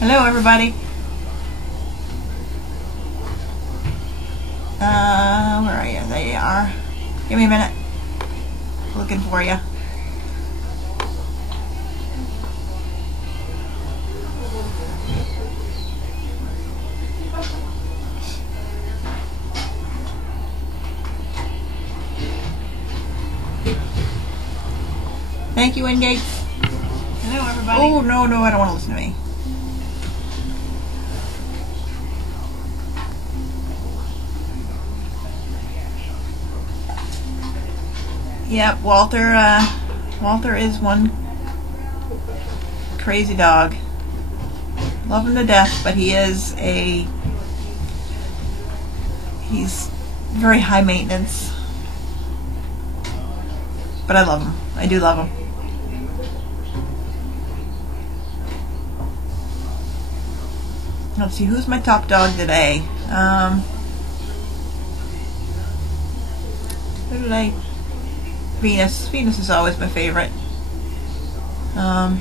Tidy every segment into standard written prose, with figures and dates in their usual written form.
Hello, everybody. Where are you? There you are. Give me a minute. Looking for you. Thank you, Wingate. Hello, everybody. Oh, no, I don't want to listen to me. Yep, Walter is one crazy dog. Love him to death, but he's very high maintenance. But I love him. I do love him. Let's see, who's my top dog today? Who did I... Venus. Venus is always my favorite. But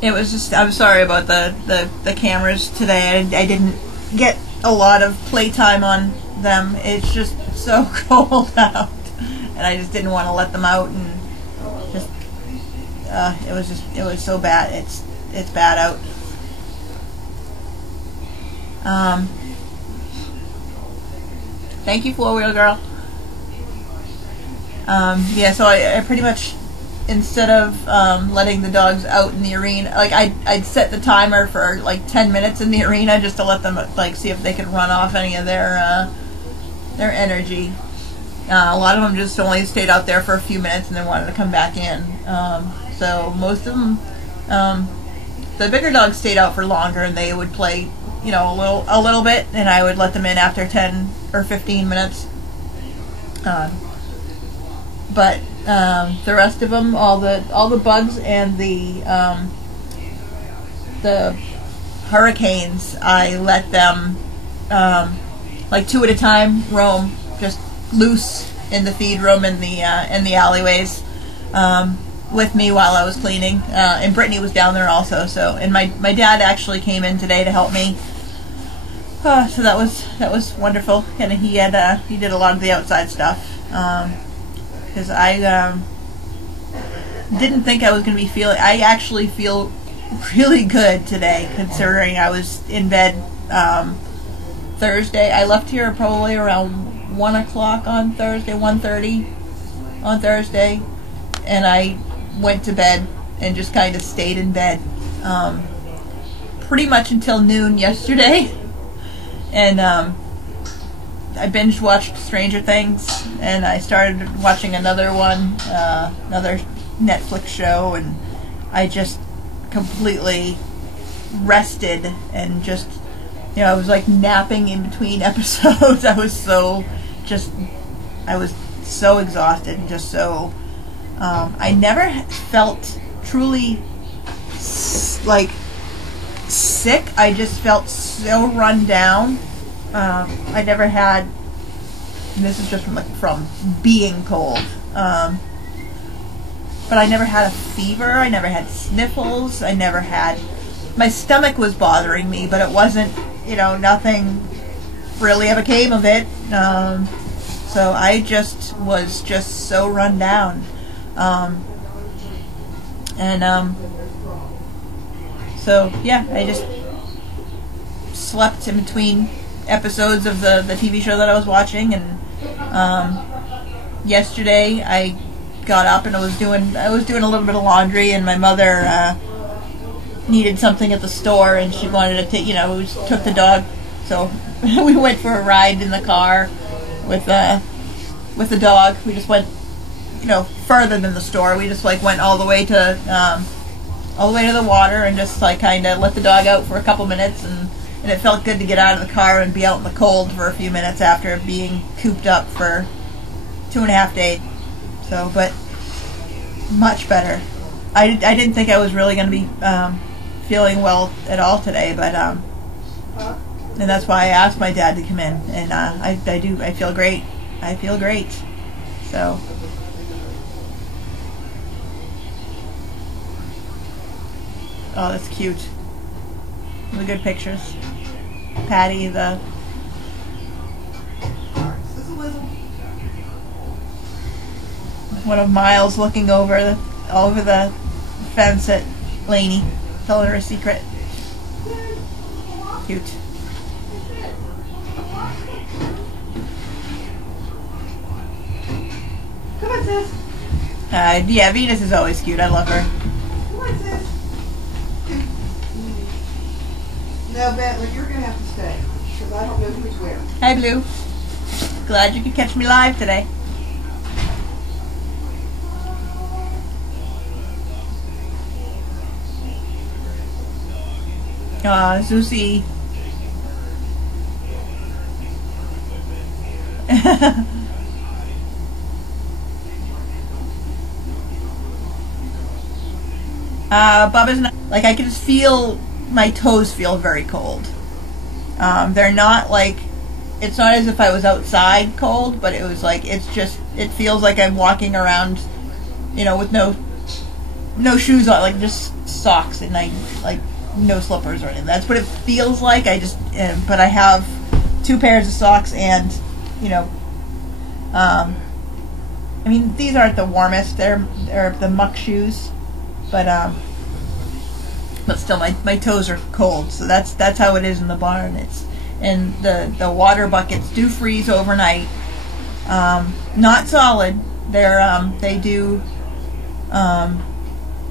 it was just, I'm sorry about the cameras today. I didn't get a lot of playtime on them. It's just so cold out, and I just didn't want to let them out, and just it was so bad. It's bad out. Thank you, Four Wheel Girl. Yeah, so I pretty much, instead of letting the dogs out in the arena, like I'd set the timer for like 10 minutes in the arena just to let them like see if they could run off any of their energy. A lot of them just only stayed out there for a few minutes and then wanted to come back in. So most of them, the bigger dogs stayed out for longer, and they would play, you know, a little bit, and I would let them in after 10 or 15 minutes. But the rest of them, all the bugs and the hurricanes, I let them like 2 at a time roam just loose in the feed room in the alleyways with me while I was cleaning. And Brittany was down there also. So, and my dad actually came in today to help me. So that was wonderful, and he did a lot of the outside stuff, because I didn't think I was going to be feeling. I actually feel really good today, considering I was in bed Thursday. I left here probably around 1 o'clock on Thursday, 1:30 on Thursday, and I went to bed and just kind of stayed in bed pretty much until noon yesterday. And I binge watched Stranger Things, and I started watching another one, another Netflix show, and I just completely rested and just, you know, I was like napping in between episodes. I was so exhausted and just so, I never felt truly like sick. I just felt so run down. I never had, and this is just from being cold, but I never had a fever. I never had sniffles. I never had, my stomach was bothering me, but it wasn't, you know, nothing really ever came of it. So I just was just so run down, so yeah, I just slept in between episodes of the TV show that I was watching, and yesterday I got up and I was doing a little bit of laundry, and my mother needed something at the store, and she wanted to take, you know, we took the dog, so we went for a ride in the car with the dog. We just went, you know, further than the store. We just like went all the way to the water, and just like kind of let the dog out for a couple minutes, and it felt good to get out of the car and be out in the cold for a few minutes after being cooped up for 2.5 days. So, but much better. I didn't think I was really going to be feeling well at all today, but and that's why I asked my dad to come in, and I feel great. I feel great. So Oh, that's cute. Really good pictures. Patty, the one of Miles looking over the fence at Lainey, telling her a secret. Cute. Come on, sis. Yeah, Venus is always cute. I love her. Come on, sis. No, Bentley, you're going to have to stay. Because I don't know who's where. Hi, Blue. Glad you could catch me live today. Zuzi. Bubba's not, like, I can just feel, my toes feel very cold. They're not like, it's not as if I was outside cold, but it was like, it's just, it feels like I'm walking around, you know, with no shoes on, like just socks and like no slippers or anything. That's what it feels like. But I have 2 pairs of socks and, you know, I mean, these aren't the warmest. They're the muck shoes, but still, my toes are cold. So that's how it is in the barn. And the water buckets do freeze overnight. Not solid. They do.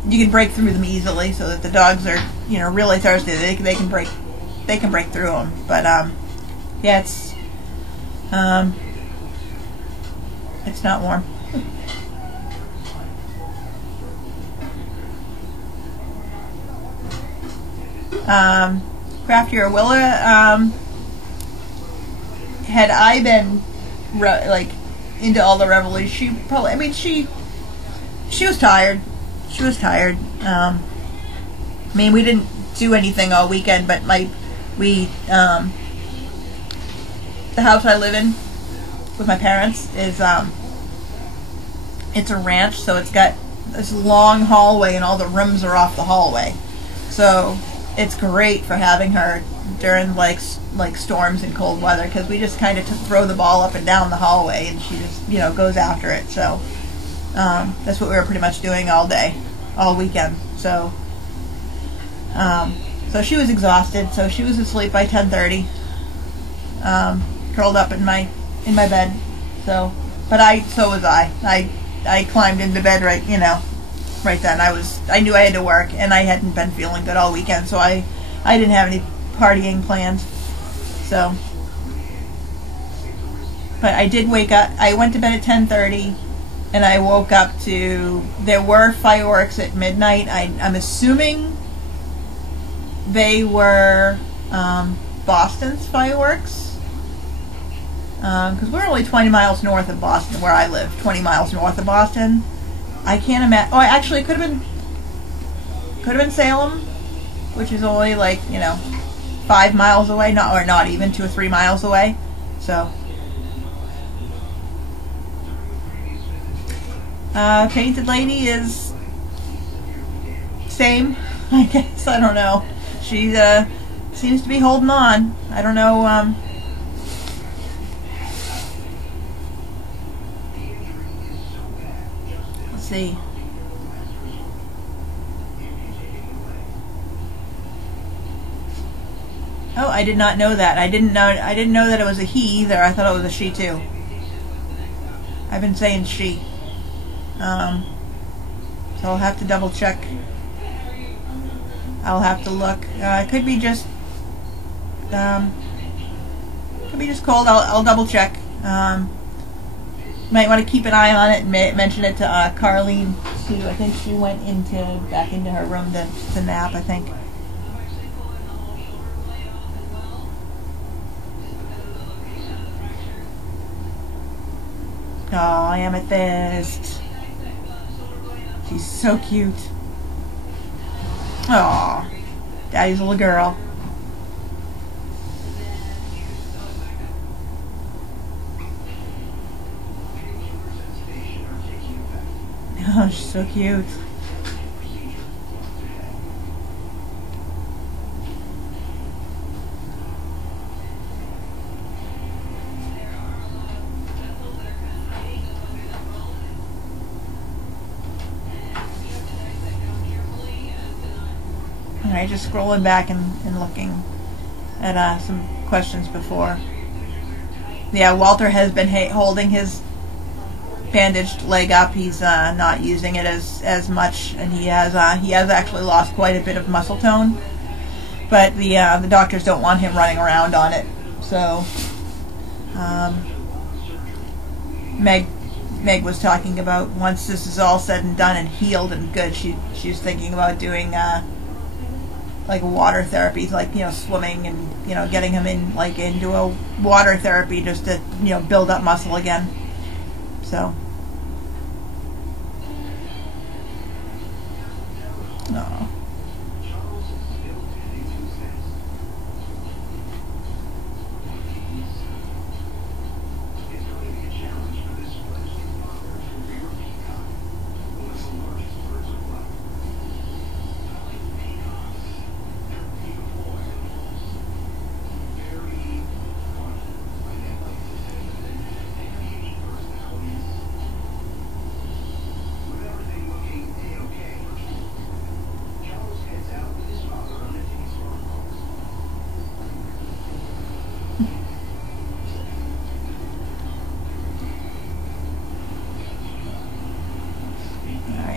You can break through them easily, so that the dogs are, you know, really thirsty. They can break through them. But yeah, it's not warm. Craftier Willa, had I been like into all the revelries, she probably, I mean, she was tired. She was tired. I mean, we didn't do anything all weekend, but the house I live in with my parents is it's a ranch, so it's got this long hallway and all the rooms are off the hallway. So it's great for having her during like storms and cold weather, because we just kind of throw the ball up and down the hallway and she just, you know, goes after it. So that's what we were pretty much doing all day, all weekend. So so she was exhausted, so she was asleep by 10:30, curled up in my bed. So, but so was I. I climbed into bed right then. I knew I had to work, and I hadn't been feeling good all weekend, so I didn't have any partying plans. So, but I did wake up. I went to bed at 10:30, and I woke up to, there were fireworks at midnight. I'm assuming they were Boston's fireworks, because we're only 20 miles north of Boston, where I live. 20 miles north of Boston. I can't imagine. Oh, actually, it could have been Salem, which is only like, 5 miles away, not even 2 or 3 miles away. So, Painted Lady is same, I guess. I don't know. She seems to be holding on. I don't know. Let's see. Oh, I did not know that. I didn't know that it was a he either. I thought it was a she too. I've been saying she. So I'll have to double check. I'll have to look. It could be just cold. I'll double check. Might want to keep an eye on it and mention it to Carlene too. I think she went back into her room to nap, I think. Oh, Amethyst. She's so cute. Oh, Daddy's little girl. Oh, she's so cute. Alright, just scrolling back and looking at some questions before. Yeah, Walter has been holding his bandaged leg up. He's not using it as much, and he has actually lost quite a bit of muscle tone. But the doctors don't want him running around on it. So Meg was talking about once this is all said and done and healed and good, she's thinking about doing like water therapy, like swimming and getting him into a water therapy just to build up muscle again. So no.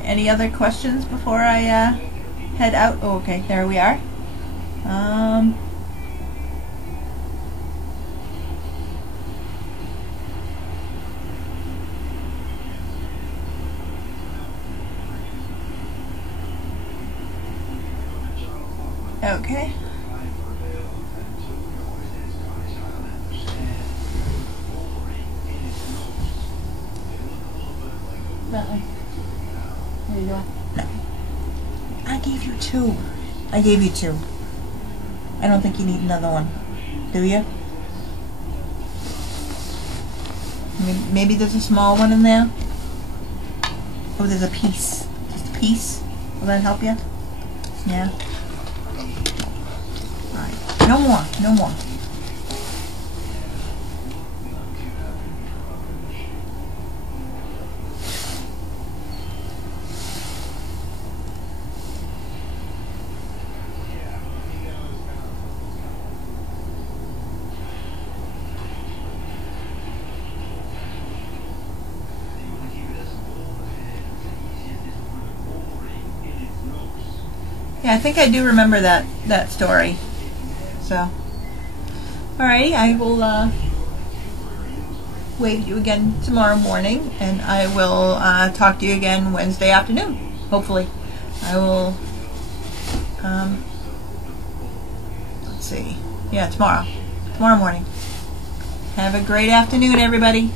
Any other questions before I head out? Oh, okay, there we are. Okay. Bentley. What are you doing? No. I gave you 2. I gave you 2. I don't think you need another one. Do you? Maybe there's a small one in there? Oh, there's a piece. Just a piece? Will that help you? Yeah? Alright. No more. No more. Yeah, I think I do remember that story. So, alrighty, I will wave you again tomorrow morning, and I will talk to you again Wednesday afternoon, hopefully. I will, let's see, yeah, tomorrow morning. Have a great afternoon, everybody.